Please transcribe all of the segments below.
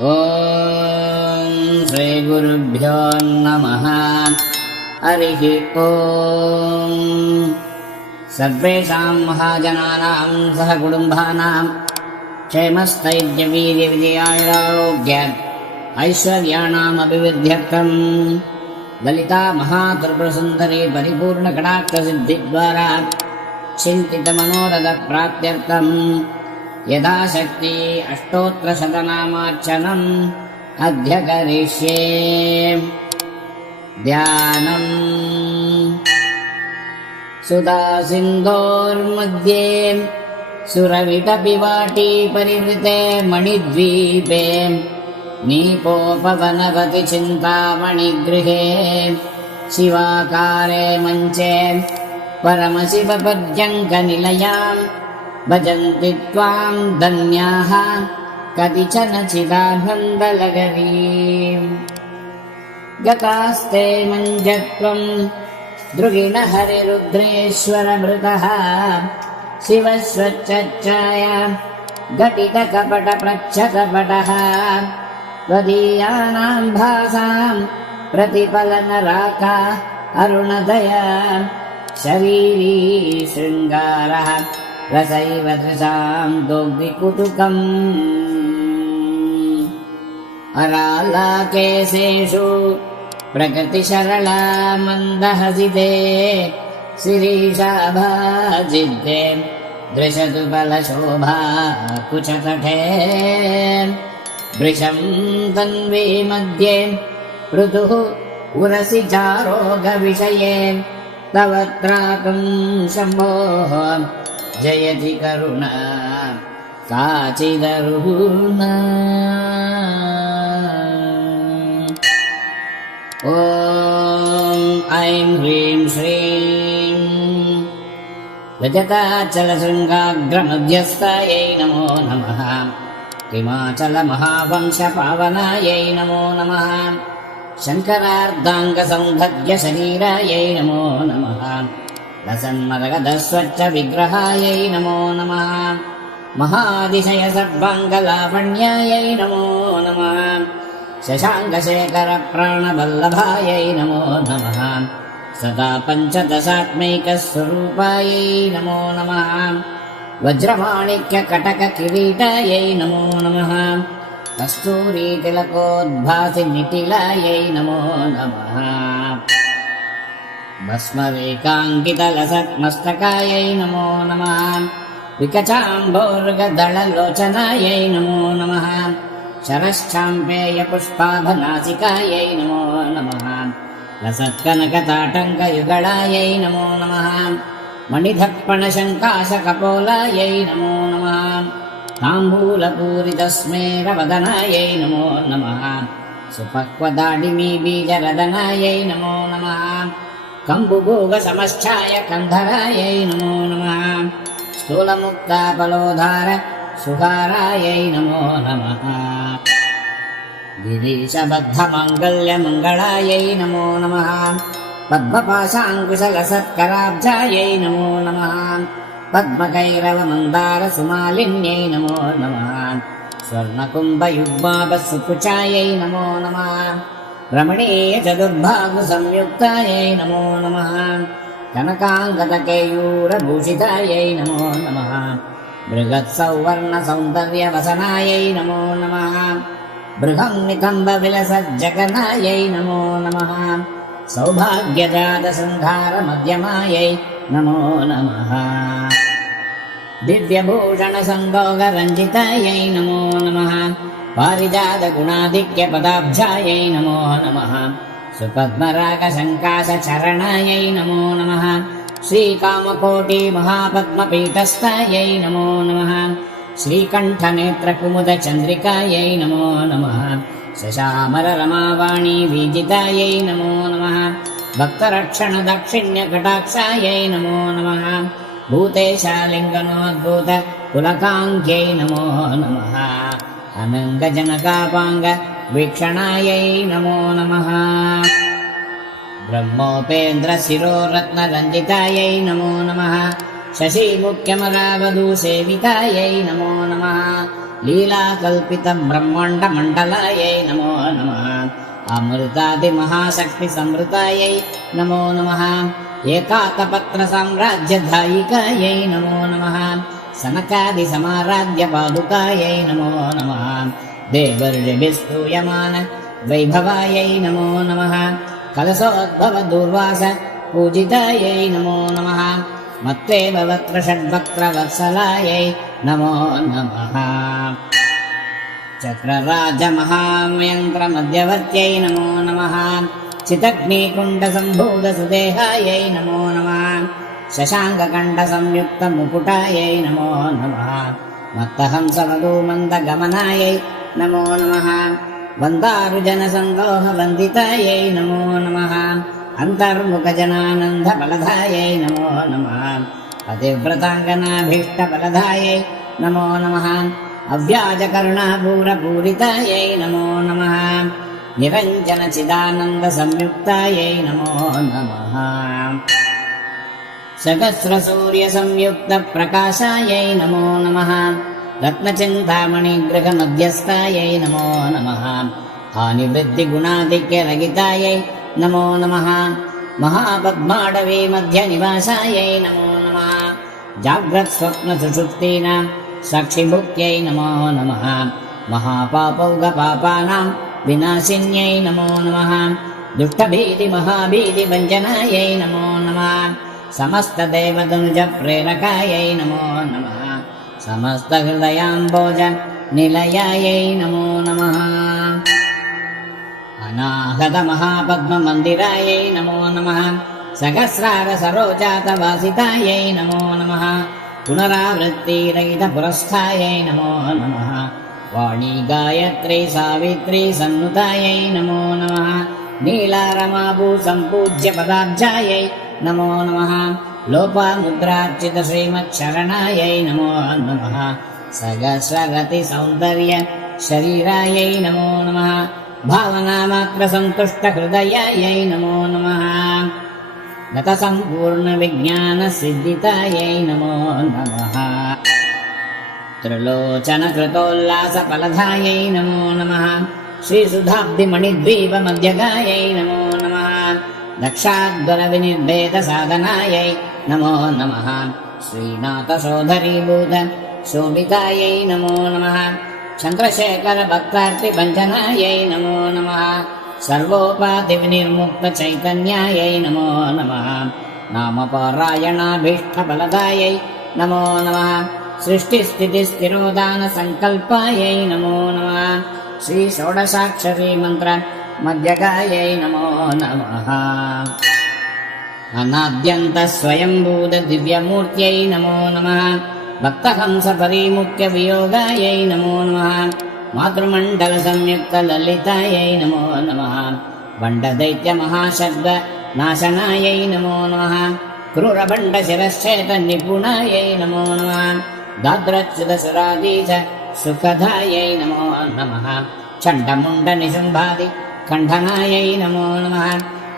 ॐ श्रीगुरुभ्यो नमः। हरिः ॐ। सर्वेषां महाजनानां सह कुटुम्बानां क्षेमस्थैर्यवीर्यविजयारोग्य ऐश्वर्याणाम् अभिवृद्ध्यर्थं ललिता महात्रिपुरसुन्दरी परिपूर्णकटाक्षसिद्धिद्वारा चिन्तितमनोरथप्राप्त्यर्थं यथाशक्ति अष्टोत्तरशतनामार्चनम् अद्य करिष्ये। ध्यानम्। सुधासिन्धोर्मध्ये सुरविटपिवाटी परिवृते मणिद्वीपे नीपोपवनवति चिन्तामणिगृहे शिवाकारे मञ्चे परमशिवपर्यङ्कनिलयाम् भजन्ति त्वां धन्याः कतिचन चिदानन्दलहरीम्। गतास्ते मञ्जत्वं दृगिणहरिरुद्रेश्वरमृतः शिवस्वच्चर्चाय घटितकपटप्रच्छतपटः त्वदीयानां भासां प्रतिफलनराका अरुणदया शरीरी शृङ्गारः रसैव दृशां दोग्धिकुतुकम्। अरालाकेशेषु प्रकृतिशरला मन्दहसिते शिरीषाभाजिते दृशतु बलशोभा कुचतटे वृषं तन्वी मध्ये पृथुः उरसि चारोगविषये तव त्रातुं शम्भोः जयति करुणा काचिदरुणा। ॐ ऐं ह्रीं श्रीं रजताचलशृङ्गाग्रमध्यस्थायै नमो नमः। हिमाचलमहावंशपावनायै नमो नमः। शङ्करार्धाङ्गसौन्दर्यशरीरायै नमो नमः। लसन्मरगधस्वच्छविग्रहायै नमो नमः। महातिशयसर्वाङ्गलावण्यायै नमो नमः। शशाङ्कशेखरप्राणवल्लभायै नमो नमः। सदा पञ्चदशात्मैकस्वरूपायै नमो नमः। वज्रमाणिक्यकटककिरीटायै नमो नमः। कस्तूरीतिलकोद्भासिनिटिलायै नमो नमः। भस्मरेकाङ्कितलसत्मस्तकायै नमो नमः। विकचाम्भोर्गदललोचनायै नमो नमः। शरश्चाम्पेयपुष्पाभनासिकायै नमो नमः। लसत्कनकताटङ्कयुगळायै नमो नमः। मणिधर्पणशङ्काशकपोलायै नमो नमः। ताम्बूलपूरितस्मेरवदनायै नमो नमः। सुपक्वदाडिमीबीजरदनायै नमो नमः। कम्बुभोगसमश्चाय कन्धरायै नमो नमः। स्थूलमुक्ताफलोधार सुहारायै नमो नमः। गिरीशबद्धमाङ्गल्यमङ्गलायै नमो नमः। पद्मपाशाङ्कुशलसत्कराब्जायै नमो नमः। पद्मकैरवमन्दारसुमालिन्यै नमो नमः। स्वर्णकुम्भयुग्माभस्सुकुचायै नमो नमः। रमणीयचतुर्भागुसंयुक्तायै नमो नमः। कनकाङ्गदकेयूरभूषितायै नमो नमः। बृहत्सौवर्णसौन्दर्यवसनायै नमो नमः। बृहन्नितम्बविलसज्जगनायै नमो नमः। सौभाग्यजातसन्धारमध्यमायै नमो नमः। दिव्यभूषणसन्दोगरञ्जितायै नमो नमः। पारिजातगुणाधिक्यपदाब्जायै नमो नमः। सुपद्मरागशङ्काशचरणायै नमो नमः। श्रीकामकोटिमहापद्मपीठस्थायै नमो नमः। श्रीकण्ठनेत्रकुमुदचन्द्रिकायै नमो नमः। शशामररमावाणी विजितायै नमो नमः। भक्तरक्षणदाक्षिण्यकटाक्षायै नमो नमः। भूतेशालिङ्गनोद्भूतपुलकाङ्क्यै नमो नमः। अनङ्गजनकापाङ्गवीक्षणायै नमो नमः। ब्रह्मोपेन्द्रशिरोरत्नरञ्जितायै नमो नमः। शशिमुख्यमरावधूसेवितायै नमो नमः। लीलाकल्पितब्रह्माण्डमण्डलायै नमो नमः अमृतादिमहाशक्तिसंवृतायै नमो नमः एकातपत्रसाम्राज्यधायिकायै नमो नमः सनकादिसमाराध्यपादुकायै नमो नमः देवर्षिभिस्तूयमान वैभवायै नमो नमः कलशोद्भवदूर्वास पूजितायै नमो नमः मत्वेव वक्त्रषड्वक्त्रवत्सलायै नमो नमः चक्रराजमहामयन्त्रमध्यवर्त्यै नमो नमः चितग्निकुण्डसम्भूतसुदेहायै नमो नमः शशाङ्ककण्डसंयुक्तमुकुटायै नमो नमः मत्तहंसमधुमन्दगमनायै नमो नमः वन्दारुजनसन्दोहवन्दितायै नमो नमः अन्तर्मुखजनानन्दफलदायै नमो नमः पतिव्रताङ्गनाभीष्टफलदायै नमो नमः अव्याजकरुणापूरपूरितायै नमो नमः निरञ्जनचिदानन्दसंयुक्तायै नमो नमः सहस्रसूर्यसंयुक्तप्रकाशायै नमो नमः रत्नचिन्तामणिगृहमध्यस्थायै नमो नमः हानिवृद्धिगुणाधिक्यरहितायै नमो नमः महापद्माडवी मध्यनिवासायै नमो नमः जाग्रत्स्वप्नसुषुप्तीनां साक्षिभुक्त्यै नमो नमः महापापौघपापानां विनाशिन्यै नमो नमः दुष्टभीतिमहाभीतिभञ्जनायै नमो नमः समस्तदेवतनुजप्रेरकायै नमो नमः समस्तहृदयाम्बोज निलयायै नमो नमः अनाहतमहापद्ममन्दिरायै नमो नमः सहस्रारसरोजातवासितायै नमो नमः पुनरावृत्तिरहितपुरस्थायै नमो नमः वाणी गायत्री सावित्री सन्नुतायै नमो नमः नीलारमाभूसम्पूज्यपदाब्जायै नमो नमः लोपामुद्रार्चितश्रीमच्छरणायै नमो नमः सहस्ररतिसौन्दर्य शरीरायै नमो नमः भावनामात्रसन्तुष्टहृदयायै नमो नमः गतसम्पूर्णविज्ञानसिद्धितायै नमो नमः त्रिलोचनकृतोल्लासफलदायै नमो नमः श्रीसुधाब्धिमणिद्वीपमध्यगायै नमो नमः दक्षाद्वरविनिर्भेदसाधनायै नमो नमः श्रीनाथसोधरीभूत शोभितायै नमो नमः चन्द्रशेखरभक्तार्तिभञ्जनायै नमो नमः सर्वोपाधिविनिर्मुक्तचैतन्यायै नमो नमः नामपारायणाभीष्टफलदायै नमो नमः सृष्टिस्थितिस्थिरोदानसङ्कल्पायै नमो नमः श्रीषोडशाक्षरीमन्त्रमध्यगायै नमो नमः अनाद्यन्तस्वयम्भूतदिव्यमूर्त्यै नमो नमः भक्तहंसपरिमुख्यवियोगायै नमो नमः मातृमण्डलसंयुक्तललितायै नमो नमः बण्डदैत्यमहाशब्दनाशनायै नमो नमः क्रूरबण्डशिरश्चेतनिपुणायै नमो नमः दाद्रच्युतसुरादीश सुखदायै नमो नमः चण्डमुण्डनिशुम्भादि खण्डनायै नमो नमः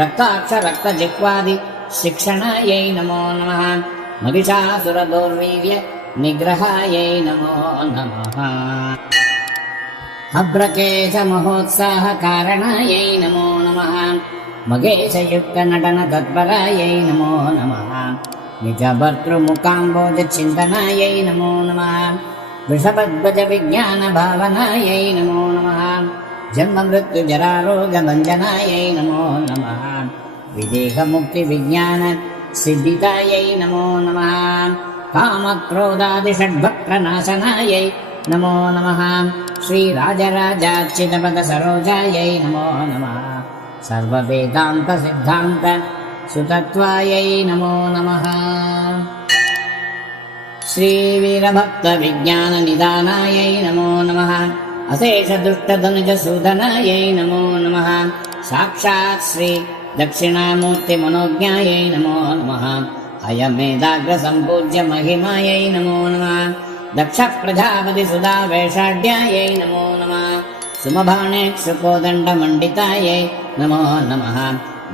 रक्ताक्षरक्तजिह्वादि शिक्षणायै नमो नमः महिषासुरदौर्वीर्य निग्रहायै नमो नमः अभ्रकेशमहोत्साहकारणायै नमो नमः मगेशयुक्तनटनतत्परायै नमो नमः निजभर्तृमुकाम्बोजचिन्तनायै नमो नमः वृषभध्वजविज्ञानभावनायै नमो नमः जन्ममृत्युजरारोगभञ्जनायै नमो नमः विदेहमुक्तिविज्ञानसिद्धितायै नमो नमः कामक्रोधादिषड्भक्त्रनाशनायै नमो नमः श्रीराजराजार्चितपदसरोजायै नमो नमः सर्ववेदान्तसिद्धान्तसुतत्वायै नमो नमः श्रीवीरभक्तविज्ञाननिदानायै नमो नमः अशेषदुष्टधनुजसूदनायै नमो नमः साक्षात् श्री दक्षिणामूर्तिमनोज्ञायै नमो नमः अयमेदाग्रसम्पूज्य महिमायै नमो नमः दक्षप्रजापतिसुधावेषाढ्यायै नमो नमः सुमभाणेक्षुकोदण्डमण्डितायै नमो नमः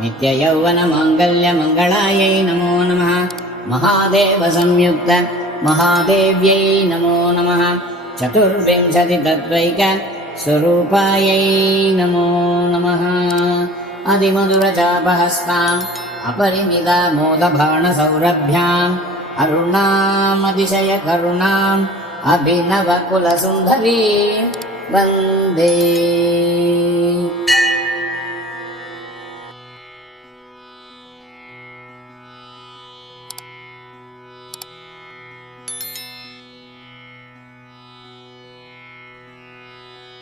नित्ययौवनमाङ्गल्यमङ्गलायै नमो नमः महादेवसंयुक्त महादेव्यै नमो नमः चतुर्विंशतितत्त्वैक स्वरूपायै नमो नमः। अधिमधुरचापहस्ताम् अपरिमितामोदबाणसौरभ्याम् अरुणामतिशयकरुणाम् अभिनवकुलसुन्दरी वन्दे।